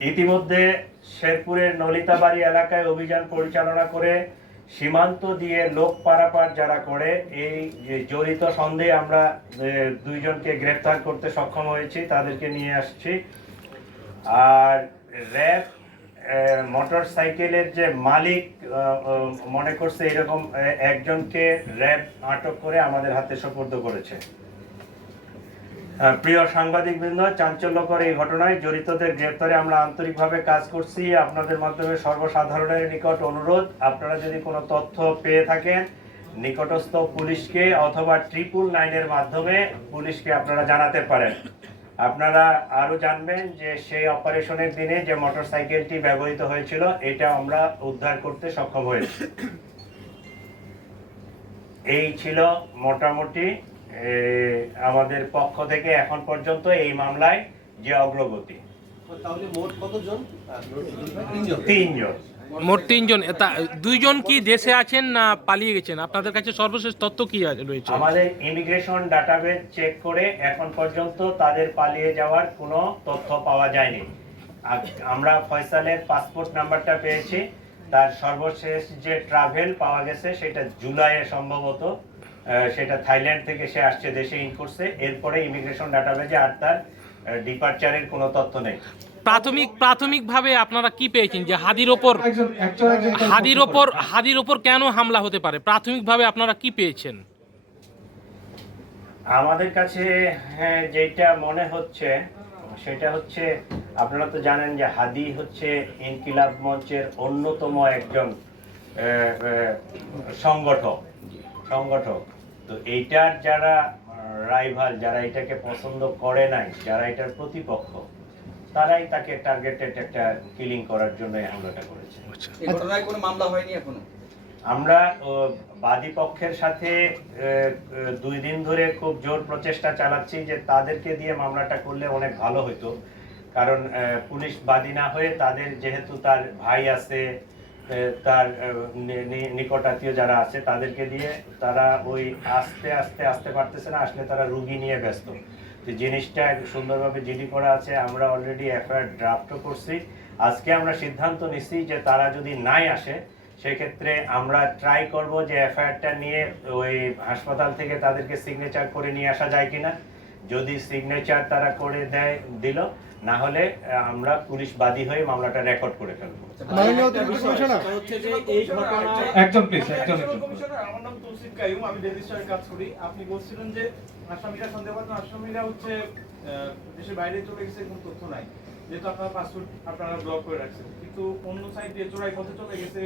ইতিমধ্যে শেরপুরের নলিতাবাড়ি এলাকায় অভিযান পরিচালনা করে সীমান্ত দিয়ে লোক পারাপার যারা করে এই জড়িত সন্দেহে আমরা দুইজনকে গ্রেফতার করতে সক্ষম হয়েছি, তাদেরকে নিয়ে আসছি। আর র্যাব মোটর সাইকেলের যে মালিক মনে করছে এরকম একজনকে র্যাব আটক করে আমাদের হাতে সোপর্দ করেছে। প্রিয় সাংবাদিকবৃন্দ, চাঞ্চল্যকর এই ঘটনায় জড়িতদের গ্রেপ্তারে আমরা আন্তরিকভাবে কাজ করছি। আপনাদের মাধ্যমে সর্বসাধারণের নিকট অনুরোধ, আপনারা যদি কোনো তথ্য পেয়ে থাকেন নিকটস্থ পুলিশকে অথবা 999-এর মাধ্যমে পুলিশকে আপনারা জানাতে পারেন। আপনারা আরো জানবেন যে সেই অপারেশনের দিনে যে মোটরসাইকেলটি ব্যবহৃত হয়েছিল এটা আমরা উদ্ধার করতে সক্ষম হয়েছি। এই ছিল মোটামুটি আমাদের পক্ষ থেকে এখন পর্যন্ত এই মামলায় যে অগ্রগতি। তাহলে মোট কতজন? তিনজন। মোট তিনজন। দুইজন কি দেশে আছেন না পালিয়ে গেছেন? আপনাদের কাছে সর্বশেষ তথ্য কি রয়েছে? আমাদের ইমিগ্রেশন ডাটাবেস চেক করে এখন পর্যন্ত তাদের পালিয়ে যাওয়ার কোনো তথ্য পাওয়া যায়নি। আমরা ফয়সালের পাসপোর্ট নাম্বারটা পেয়েছি, তার সর্বশেষ যে ট্রাভেল পাওয়া গেছে সেটা জুলাইয়ে সম্ভবত, সেটা থাইল্যান্ড থেকে সে আসছে, দেশে ইন করছে। এরপরে ইমিগ্রেশন ডাটাবেজে আর তার ডিপারচারের কোনো তথ্য নেই। প্রাথমিকভাবে আপনারা কি পেয়েছেন যে হাদির ওপর কেন হামলা হতে পারে? প্রাথমিকভাবে আপনারা কি পেয়েছেন? আমাদের কাছে যেটা মনে হচ্ছে সেটা হচ্ছে, আপনারা তো জানেন যে হাদি হচ্ছে ইনকিলাব মঞ্চের অন্যতম একজন সংগঠক। তো এইটার যারা রাইভাল, যারা এটাকে পছন্দ করে নাই, যারা এটার প্রতিপক্ষ, তারাই তাকে টার্গেটেড একটা কিলিং করার জন্য এই হামলাটা করেছে। এই ঘটনায় কোনো মামলা হয়নি এখনো? আমরা বাদী পক্ষের সাথে 2 দিন ধরে খুব জোর প্রচেষ্টা চালাচ্ছি যে তাদেরকে দিয়ে মামলাটা করলে অনেক ভালো হতো। কারণ পুলিশ বাদী না হয়ে তাদের, যেহেতু তার ভাই আছে, তার নিকট আত্মীয় যারা আছে, তাদেরকে দিয়ে তারা ওই আসতে পারতেছে না, আসলে তারা রুগী নিয়ে ব্যস্ত। তো জিনিসটা সুন্দরভাবে জিডি করা আছে, আমরা অলরেডি এফআইআর ড্রাফটও করছি। আজকে আমরা সিদ্ধান্ত নিচ্ছি যে তারা যদি নাই আসে সেক্ষেত্রে আমরা ট্রাই করব যে এফআইআরটা নিয়ে ওই হাসপাতাল থেকে তাদেরকে সিগনেচার করে নিয়ে আসা যায় কিনা। যদি সিগনেচার তারা করে দিল, না হলে আমরা পুলিশ বাদী হয়ে মামলাটা রেকর্ড করে ফেলবো। আমার নাম তৌসিফ কাইয়ুম, আমি রেজিস্ট্রারে কাজ করি। আপনি বলছিলেন যে আসামিরা সন্দেহভাজন আসামিরা হচ্ছে দেশের বাইরে চলে গেছে, কোনো তথ্য নাই, যেহেতু আপনার পাসপোর্ট আপনারা ব্লক করে রাখছেন, কিন্তু অন্য সাইড দিয়ে চোরাই পথে চলে গেছে।